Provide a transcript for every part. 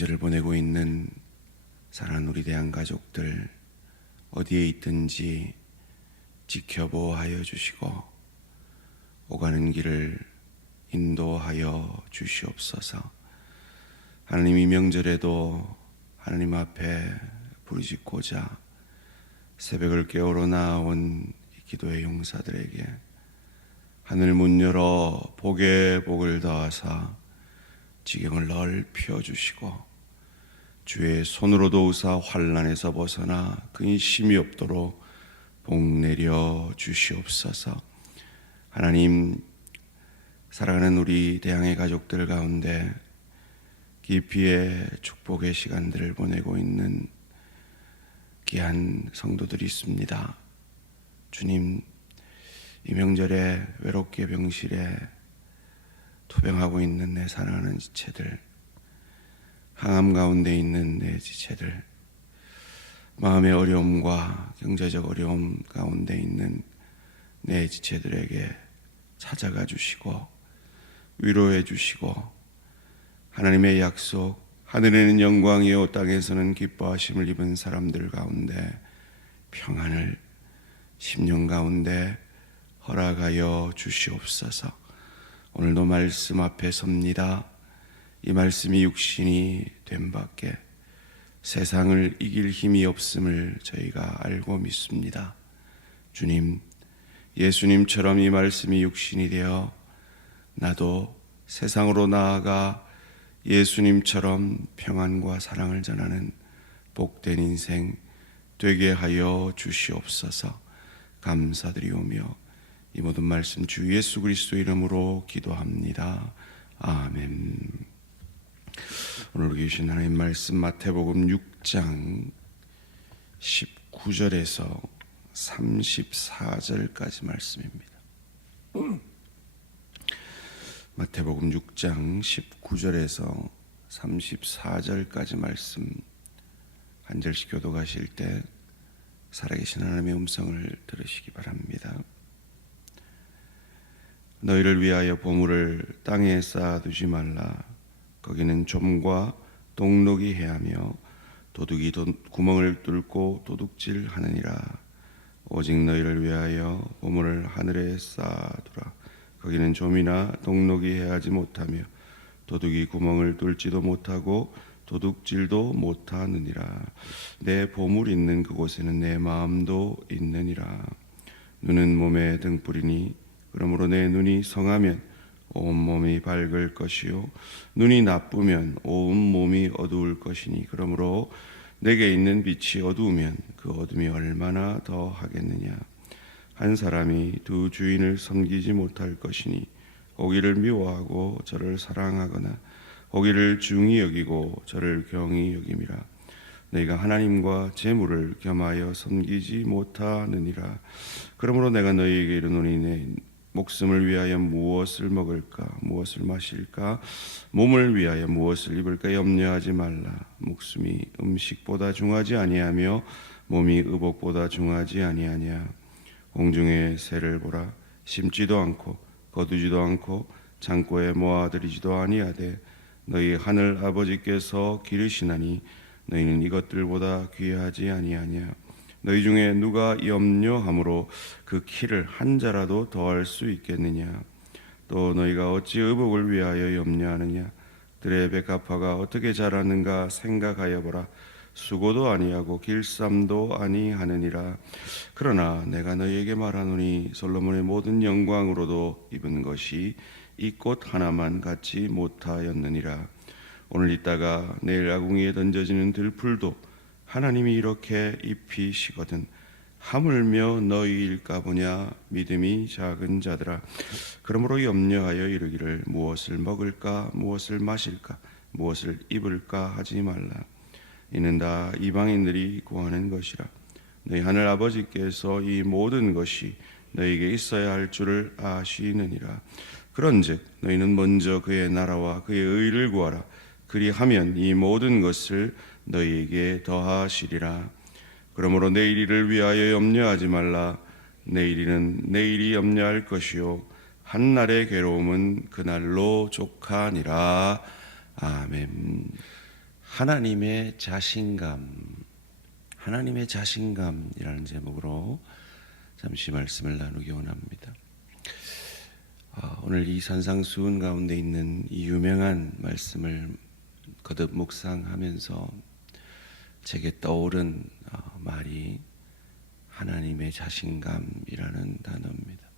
명절을 보내고 있는 사랑하는 우리 대한 가족들 어디에 있든지 지켜보호하여 주시고 오가는 길을 인도하여 주시옵소서. 하나님, 이 명절에도 하나님 앞에 부르짖고자 새벽을 깨우러 나온 이 기도의 용사들에게 하늘 문 열어 복에 복을 더하사 지경을 넓혀 주시고 주의 손으로 도우사 환난에서 벗어나 근심이 없도록 복 내려 주시옵소서. 하나님, 사랑하는 우리 대항해 가족들 가운데 깊이의 축복의 시간들을 보내고 있는 귀한 성도들이 있습니다. 주님, 이 명절에 외롭게 병실에 투병하고 있는 내 사랑하는 지체들, 항암 가운데 있는 내 지체들, 마음의 어려움과 경제적 어려움 가운데 있는 내 지체들에게 찾아가 주시고 위로해 주시고 하나님의 약속, 하늘에는 영광이요 땅에서는 기뻐하심을 입은 사람들 가운데 평안을 10년 가운데 허락하여 주시옵소서. 오늘도 말씀 앞에 섭니다. 이 말씀이 육신이 된 밖에 세상을 이길 힘이 없음을 저희가 알고 믿습니다. 주님, 예수님처럼 이 말씀이 육신이 되어 나도 세상으로 나아가 예수님처럼 평안과 사랑을 전하는 복된 인생 되게 하여 주시옵소서. 감사드리오며 이 모든 말씀 주 예수 그리스도 이름으로 기도합니다. 아멘. 오늘 계신 하나님 말씀 마태복음 6장 19절에서 34절까지 말씀입니다. 마태복음 6장 19절에서 34절까지 말씀 한 절씩 교독하실 때 살아계신 하나님의 음성을 들으시기 바랍니다. 너희를 위하여 보물을 땅에 쌓아두지 말라. 거기는 좀과 동록이 해하며 도둑이 구멍을 뚫고 도둑질하느니라. 오직 너희를 위하여 보물을 하늘에 쌓아두라. 거기는 좀이나 동록이 해하지 못하며 도둑이 구멍을 뚫지도 못하고 도둑질도 못하느니라. 내 보물 있는 그곳에는 내 마음도 있느니라. 눈은 몸의 등불이니 그러므로 내 눈이 성하면 온 몸이 밝을 것이요 눈이 나쁘면 온 몸이 어두울 것이니 그러므로 내게 있는 빛이 어두우면 그 어둠이 얼마나 더 하겠느냐. 한 사람이 두 주인을 섬기지 못할 것이니 고기를 미워하고 저를 사랑하거나 고기를 중히 여기고 저를 경히 여김이라. 너희가 하나님과 재물을 겸하여 섬기지 못하느니라. 그러므로 내가 너희에게 이르노니 내 목숨을 위하여 무엇을 먹을까 무엇을 마실까 몸을 위하여 무엇을 입을까 염려하지 말라. 목숨이 음식보다 중하지 아니하며 몸이 의복보다 중하지 아니하냐. 공중의 새를 보라. 심지도 않고 거두지도 않고 창고에 모아들이지도 아니하되 너희 하늘 아버지께서 기르시나니 너희는 이것들보다 귀하지 아니하냐. 너희 중에 누가 염려함으로 그 키를 한 자라도 더할 수 있겠느냐. 또 너희가 어찌 의복을 위하여 염려하느냐. 들의 백합화가 어떻게 자라는가 생각하여 보라. 수고도 아니하고 길쌈도 아니하느니라. 그러나 내가 너희에게 말하노니 솔로몬의 모든 영광으로도 입은 것이 이 꽃 하나만 갖지 못하였느니라. 오늘 있다가 내일 아궁이에 던져지는 들풀도 하나님이 이렇게 입히시거든 하물며 너희일까 보냐. 믿음이 작은 자들아, 그러므로 염려하여 이르기를 무엇을 먹을까 무엇을 마실까 무엇을 입을까 하지 말라. 이는 다 이방인들이 구하는 것이라. 너희 하늘 아버지께서 이 모든 것이 너희에게 있어야 할 줄을 아시느니라. 그런즉 너희는 먼저 그의 나라와 그의 의를 구하라. 그리하면 이 모든 것을 너희에게 더하시리라. 그러므로 내일 일을 위하여 염려하지 말라. 내일이는 내일이 염려할 것이요 한날의 괴로움은 그날로 족하니라. 아멘. 하나님의 자신감, 하나님의 자신감이라는 제목으로 잠시 말씀을 나누기 원합니다. 오늘 이 산상수훈 가운데 있는 이 유명한 말씀을 거듭 묵상하면서 제게 떠오른 말이 하나님의 자신감이라는 단어입니다.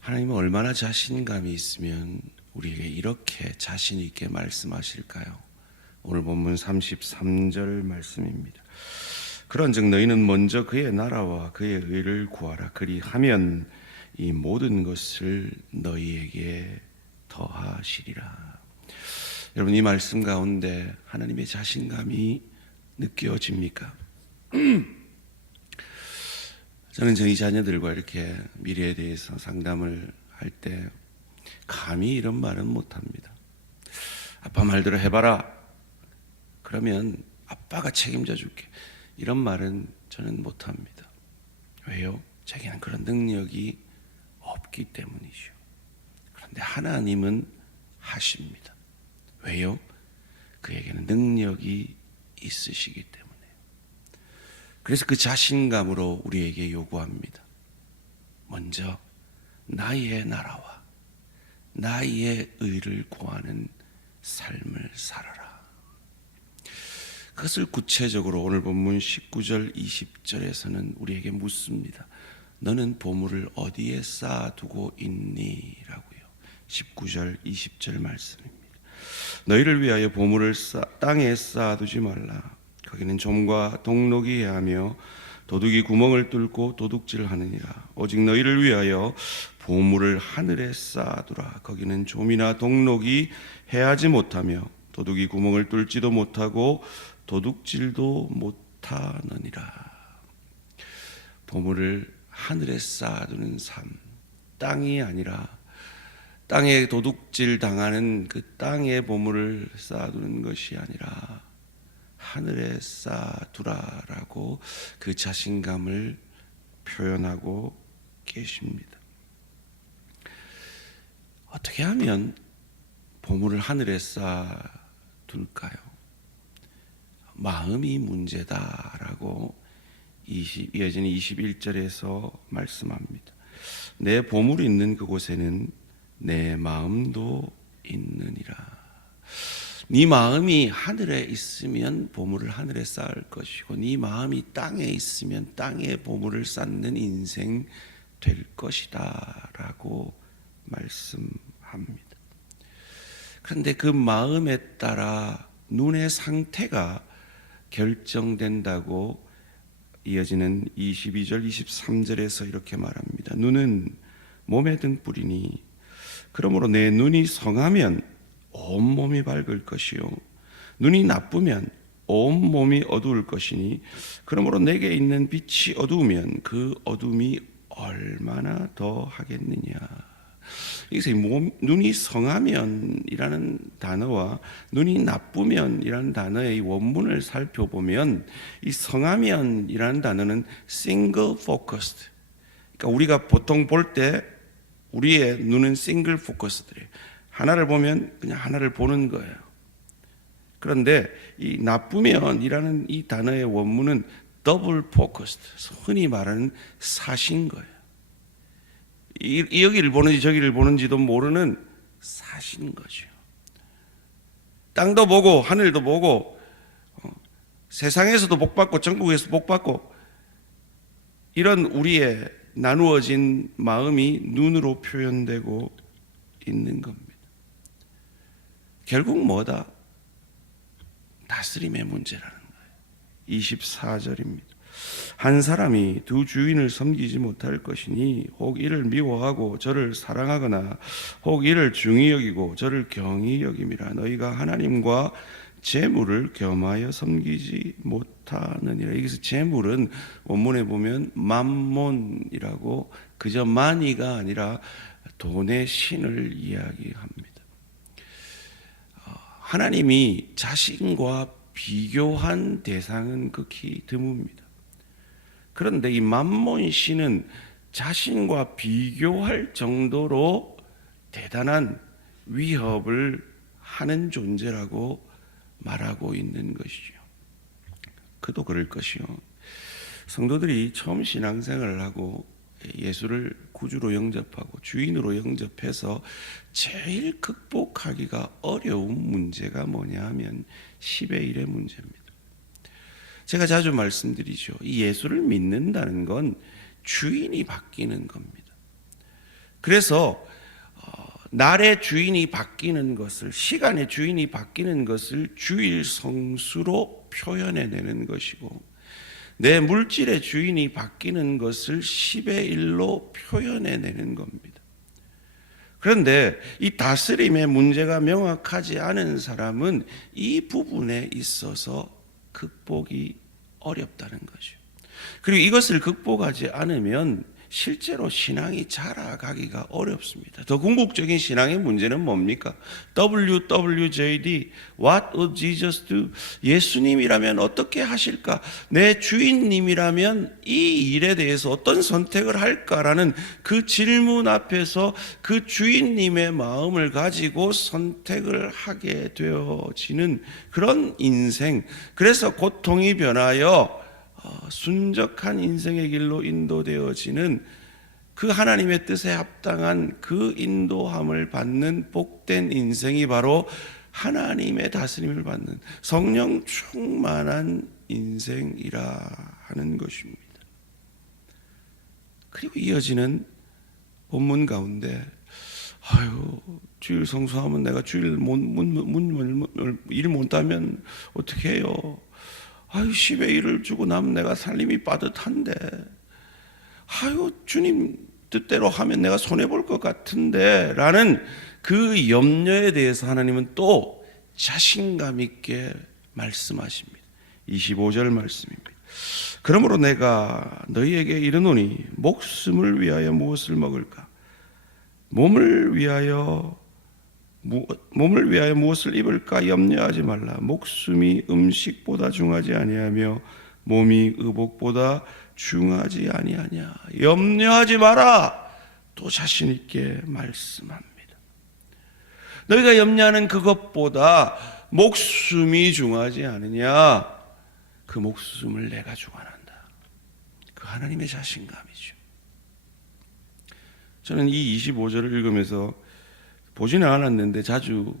하나님은 얼마나 자신감이 있으면 우리에게 이렇게 자신 있게 말씀하실까요? 오늘 본문 33절 말씀입니다. 그런즉 너희는 먼저 그의 나라와 그의 의를 구하라. 그리하면 이 모든 것을 너희에게 더하시리라. 여러분, 이 말씀 가운데 하나님의 자신감이 느껴집니까? 저는 저희 자녀들과 이렇게 미래에 대해서 상담을 할 때 감히 이런 말은 못합니다. 아빠 말대로 해봐라. 그러면 아빠가 책임져 줄게. 이런 말은 저는 못합니다. 왜요? 자기는 그런 능력이 없기 때문이죠. 그런데 하나님은 하십니다. 왜요? 그에게는 능력이 있으시기 때문에. 그래서 그 자신감으로 우리에게 요구합니다. 먼저 나의 나라와 나의 의를 구하는 삶을 살아라. 그것을 구체적으로 오늘 본문 19절 20절에서는 우리에게 묻습니다. 너는 보물을 어디에 쌓아두고 있니? 라고요. 19절 20절 말씀입니다. 너희를 위하여 보물을 땅에 쌓아두지 말라. 거기는 좀과 동록이 해하며 도둑이 구멍을 뚫고 도둑질하느니라. 오직 너희를 위하여 보물을 하늘에 쌓아두라. 거기는 좀이나 동록이 해하지 못하며 도둑이 구멍을 뚫지도 못하고 도둑질도 못하느니라. 보물을 하늘에 쌓아두는 삶, 땅이 아니라 땅에 도둑질 당하는 그 땅의 보물을 쌓아두는 것이 아니라 하늘에 쌓아두라라고 그 자신감을 표현하고 계십니다. 어떻게 하면 보물을 하늘에 쌓아둘까요? 마음이 문제다라고 이어지는 21절에서 말씀합니다. 내 보물이 있는 그곳에는 내 마음도 있느니라. 네 마음이 하늘에 있으면 보물을 하늘에 쌓을 것이고 네 마음이 땅에 있으면 땅에 보물을 쌓는 인생 될 것이다 라고 말씀합니다. 그런데 그 마음에 따라 눈의 상태가 결정된다고 이어지는 22절 23절에서 이렇게 말합니다. 눈은 몸의 등불이니 그러므로 내 눈이 성하면 온몸이 밝을 것이요 눈이 나쁘면 온몸이 어두울 것이니 그러므로 내게 있는 빛이 어두우면 그 어둠이 얼마나 더 하겠느냐. 여기서 눈이 성하면이라는 단어와 눈이 나쁘면이라는 단어의 원문을 살펴보면 이 성하면이라는 단어는 single focused, 그러니까 우리가 보통 볼 때 우리의 눈은 single focused래요. 하나를 보면 그냥 하나를 보는 거예요. 그런데 이 나쁘면이라는 이 단어의 원문은 double focused, 흔히 말하는 사신 거예요. 여기를 보는지 저기를 보는지도 모르는 사신 거죠. 땅도 보고 하늘도 보고 세상에서도 복받고 전국에서도 복받고 이런 우리의 나누어진 마음이 눈으로 표현되고 있는 겁니다. 결국 뭐다? 다스림의 문제라는 거예요. 24절입니다. 한 사람이 두 주인을 섬기지 못할 것이니 혹 이를 미워하고 저를 사랑하거나 혹 이를 중히 여기고 저를 경히 여김이라. 너희가 하나님과 재물을 겸하여 섬기지 못하느니라. 여기서 재물은 원문에 보면 맘몬이라고 그저 마니가 아니라 돈의 신을 이야기합니다. 하나님이 자신과 비교한 대상은 극히 드뭅니다. 그런데 이 맘몬 신은 자신과 비교할 정도로 대단한 위협을 하는 존재라고 말하고 있는 것이죠. 그도 그럴 것이요. 성도들이 처음 신앙생활을 하고 예수를 구주로 영접하고 주인으로 영접해서 제일 극복하기가 어려운 문제가 뭐냐 하면 10의 1의 문제입니다. 제가 자주 말씀드리죠. 이 예수를 믿는다는 건 주인이 바뀌는 겁니다. 그래서 날의 주인이 바뀌는 것을, 시간의 주인이 바뀌는 것을 주일 성수로 표현해내는 것이고, 내 물질의 주인이 바뀌는 것을 10의 1로 표현해내는 겁니다. 그런데 이 다스림의 문제가 명확하지 않은 사람은 이 부분에 있어서 극복이 어렵다는 거죠. 그리고 이것을 극복하지 않으면 실제로 신앙이 자라가기가 어렵습니다. 더 궁극적인 신앙의 문제는 뭡니까? WWJD, What would Jesus do? 예수님이라면 어떻게 하실까? 내 주인님이라면 이 일에 대해서 어떤 선택을 할까라는 그 질문 앞에서 그 주인님의 마음을 가지고 선택을 하게 되어지는 그런 인생, 그래서 고통이 변하여 순적한 인생의 길로 인도되어지는 그 하나님의 뜻에 합당한 그 인도함을 받는 복된 인생이 바로 하나님의 다스림을 받는 성령 충만한 인생이라 하는 것입니다. 그리고 이어지는 본문 가운데 주일 성수하면 내가 주일 일 못하면 어떻게 해요? 10의 1을 주고 나면 내가 살림이 빠듯한데, 주님 뜻대로 하면 내가 손해볼 것 같은데 라는 그 염려에 대해서 하나님은 또 자신감 있게 말씀하십니다. 25절 말씀입니다. 그러므로 내가 너희에게 이르노니 목숨을 위하여 무엇을 먹을까? 몸을 위하여 무엇을 입을까 염려하지 말라. 목숨이 음식보다 중하지 아니하며 몸이 의복보다 중하지 아니하냐. 염려하지 마라. 또 자신 있게 말씀합니다. 너희가 염려하는 그것보다 목숨이 중하지 않으냐. 그 목숨을 내가 주관한다. 그 하나님의 자신감이죠. 저는 이 25절을 읽으면서 보지는 않았는데 자주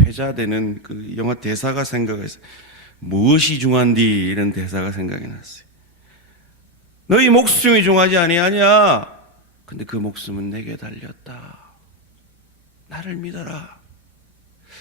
회자되는 그 영화 대사가 생각해서 무엇이 중한디 이런 대사가 생각이 났어요. 너희 목숨이 중하지 아니하냐? 근데 그 목숨은 내게 달렸다. 나를 믿어라.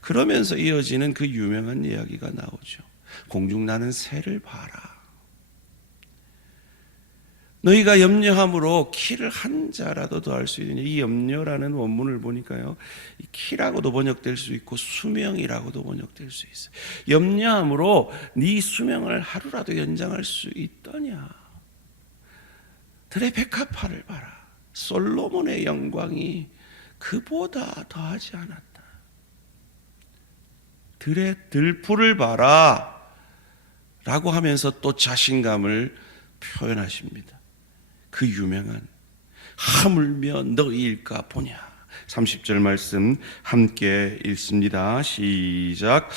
그러면서 이어지는 그 유명한 이야기가 나오죠. 공중나는 새를 봐라. 너희가 염려함으로 키를 한 자라도 더할 수 있느냐. 이 염려라는 원문을 보니까요, 이 키라고도 번역될 수 있고 수명이라고도 번역될 수 있어요. 염려함으로 네 수명을 하루라도 연장할 수 있더냐. 들의 백합화를 봐라. 솔로몬의 영광이 그보다 더하지 않았다. 들의 들풀을 봐라 라고 하면서 또 자신감을 표현하십니다. 그 유명한 하물며 너희일까 보냐. 30절 말씀 함께 읽습니다. 시작.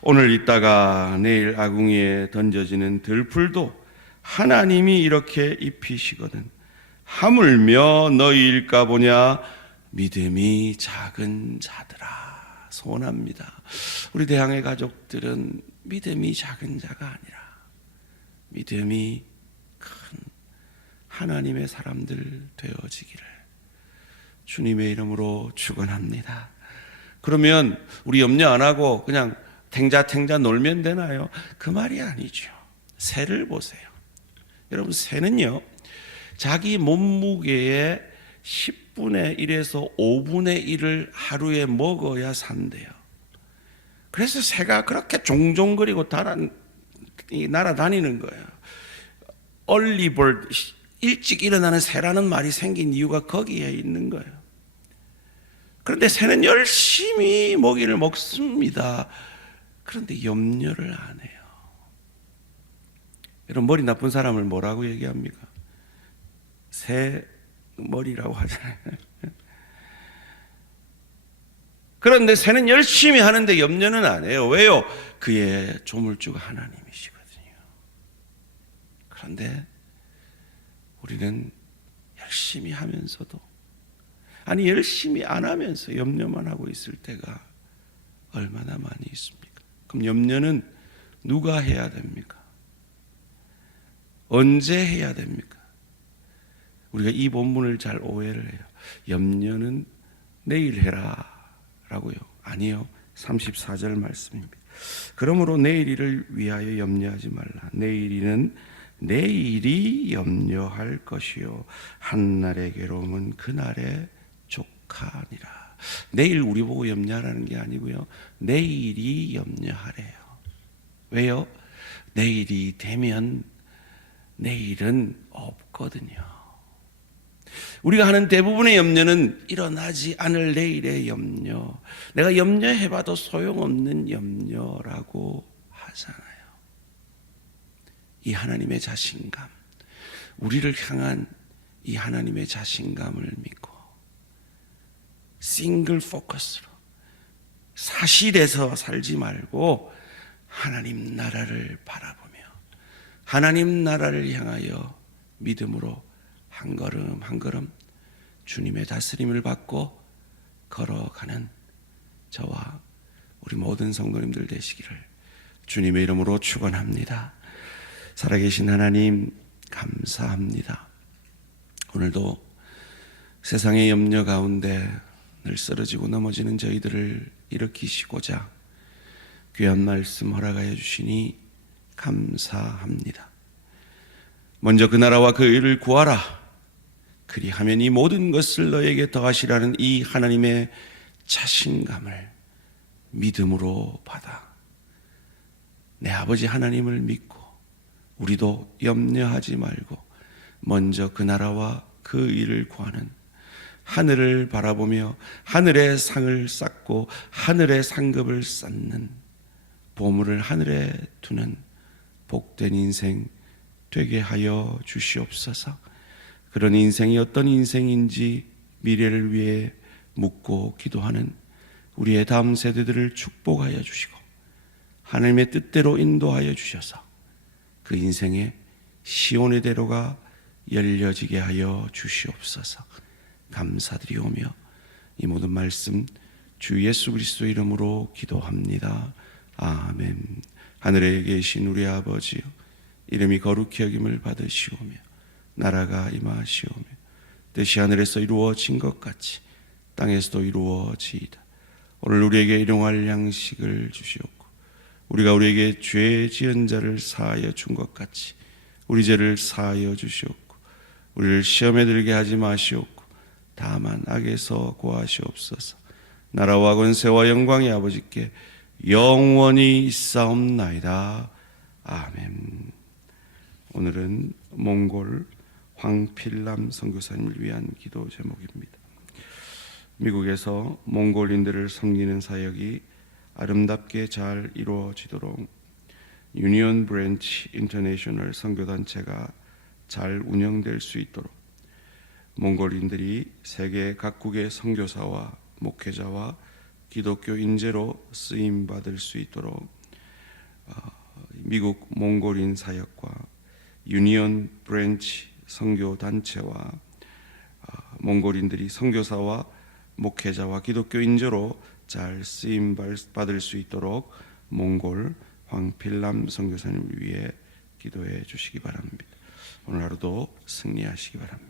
오늘 있다가 내일 아궁이에 던져지는 들풀도 하나님이 이렇게 입히시거든 하물며 너희일까 보냐. 믿음이 작은 자들아. 소원합니다. 우리 대항해 가족들은 믿음이 작은 자가 아니라 믿음이 큰 하나님의 사람들 되어지기를 주님의 이름으로 축원합니다. 그러면 우리 염려 안 하고 그냥 탱자탱자 놀면 되나요? 그 말이 아니죠. 새를 보세요. 여러분, 새는요 자기 몸무게의 10분의 1에서 5분의 1을 하루에 먹어야 산대요. 그래서 새가 그렇게 종종거리고 날아다니는 거예요. early bird, 일찍 일어나는 새라는 말이 생긴 이유가 거기에 있는 거예요. 그런데 새는 열심히 먹이를 먹습니다. 그런데 염려를 안 해요. 여러분, 머리 나쁜 사람을 뭐라고 얘기합니까? 새 머리라고 하잖아요. 그런데 새는 열심히 하는데 염려는 안 해요. 왜요? 그의 조물주가 하나님이시거든요. 그런데 우리는 열심히 하면서도, 아니 열심히 안 하면서 염려만 하고 있을 때가 얼마나 많이 있습니까? 그럼 염려는 누가 해야 됩니까? 언제 해야 됩니까? 우리가 이 본문을 잘 오해를 해요. 염려는 내일 해라 라고요. 아니요. 34절 말씀입니다. 그러므로 내일 일을 위하여 염려하지 말라. 내일 일은 내일이 염려할 것이요 한날의 괴로움은 그날의 족하니라. 내일 우리 보고 염려하라는 게 아니고요, 내일이 염려하래요. 왜요? 내일이 되면 내일은 없거든요. 우리가 하는 대부분의 염려는 일어나지 않을 내일의 염려, 내가 염려해봐도 소용없는 염려라고 하잖아요. 이 하나님의 자신감, 우리를 향한 이 하나님의 자신감을 믿고 싱글 포커스로 사실에서 살지 말고 하나님 나라를 바라보며 하나님 나라를 향하여 믿음으로 한 걸음 한 걸음 주님의 다스림을 받고 걸어가는 저와 우리 모든 성도님들 되시기를 주님의 이름으로 축원합니다. 살아계신 하나님 감사합니다. 오늘도 세상의 염려 가운데 늘 쓰러지고 넘어지는 저희들을 일으키시고자 귀한 말씀 허락하여 주시니 감사합니다. 먼저 그 나라와 그 의를 구하라. 그리하면 이 모든 것을 너에게 더하시라는 이 하나님의 자신감을 믿음으로 받아 내 아버지 하나님을 믿고 우리도 염려하지 말고 먼저 그 나라와 그 의를 구하는, 하늘을 바라보며 하늘의 상을 쌓고 하늘의 상급을 쌓는, 보물을 하늘에 두는 복된 인생 되게 하여 주시옵소서. 그런 인생이 어떤 인생인지 미래를 위해 묻고 기도하는 우리의 다음 세대들을 축복하여 주시고 하나님의 뜻대로 인도하여 주셔서 그 인생의 시온의 대로가 열려지게 하여 주시옵소서. 감사드리오며 이 모든 말씀 주 예수 그리스도 이름으로 기도합니다. 아멘. 하늘에 계신 우리 아버지요, 이름이 거룩히 여김을 받으시오며 나라가 임하시오며 뜻이 하늘에서 이루어진 것 같이 땅에서도 이루어지이다. 오늘 우리에게 일용할 양식을 주시옵고 우리가 우리에게 죄 지은 자를 사하여 준 것 같이 우리 죄를 사하여 주시옵고 우리를 시험에 들게 하지 마시옵고 다만 악에서 구하시옵소서. 나라와 권세와 영광이 아버지께 영원히 있사옵나이다. 아멘. 오늘은 몽골 황필남 선교사님을 위한 기도 제목입니다. 미국에서 몽골인들을 섬기는 사역이 아름답게 잘 이루어지도록 유니온 브랜치 인터내셔널 선교단체가 잘 운영될 수 있도록 몽골인들이 세계 각국의 선교사와 목회자와 기독교 인재로 쓰임받을 수 있도록 미국 몽골인 사역과 유니온 브랜치 선교단체와 몽골인들이 선교사와 목회자와 기독교 인재로 잘 쓰임받을 수 있도록 몽골 황필남 선교사님을 위해 기도해 주시기 바랍니다. 오늘 하루도 승리하시기 바랍니다.